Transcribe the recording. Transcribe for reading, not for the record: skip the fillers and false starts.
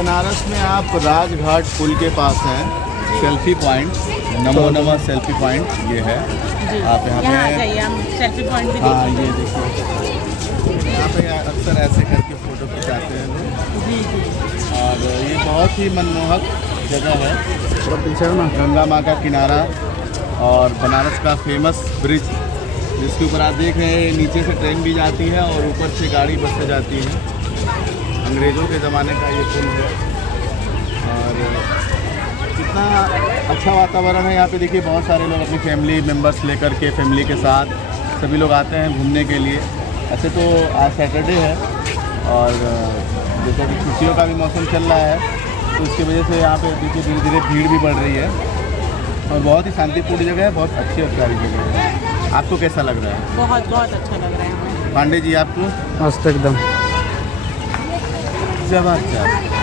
बनारस में आप राजघाट पुल के पास हैं, सेल्फी पॉइंट, नमो नमः सेल्फी पॉइंट ये है। जी, आप यहाँ यहाँ आ पे जाइए, हम सेल्फी पॉइंट भी हाँ देखेंगे। ये देखिए, यहाँ पे अक्सर ऐसे करके फ़ोटो खिंचाते हैं लोग। जी जी। और ये बहुत ही मनमोहक जगह है, और पीछे ना गंगा माँ का किनारा और बनारस का फेमस ब्रिज, जिसके ऊपर आप देख रहे हैं नीचे से ट्रेन भी जाती है और ऊपर से गाड़ी बसें जाती हैं। अंग्रेज़ों के ज़माने का ये पुल है और कितना अच्छा वातावरण है यहाँ पे। देखिए बहुत सारे लोग अपनी फैमिली मेम्बर्स लेकर के, फैमिली के साथ सभी लोग आते हैं घूमने के लिए। ऐसे तो आज सैटरडे है और जैसा कि छुट्टियों का भी मौसम चल रहा है, तो इसकी वजह से यहाँ पे देखिए धीरे धीरे भीड़ भी बढ़ रही है और बहुत ही शांतिपूर्ण जगह है, बहुत अच्छी और प्यारी जगह है। आपको कैसा लग रहा है? बहुत बहुत अच्छा लग रहा है हमें। पांडे जी आपको? मस्त एकदम। जबरदस्त।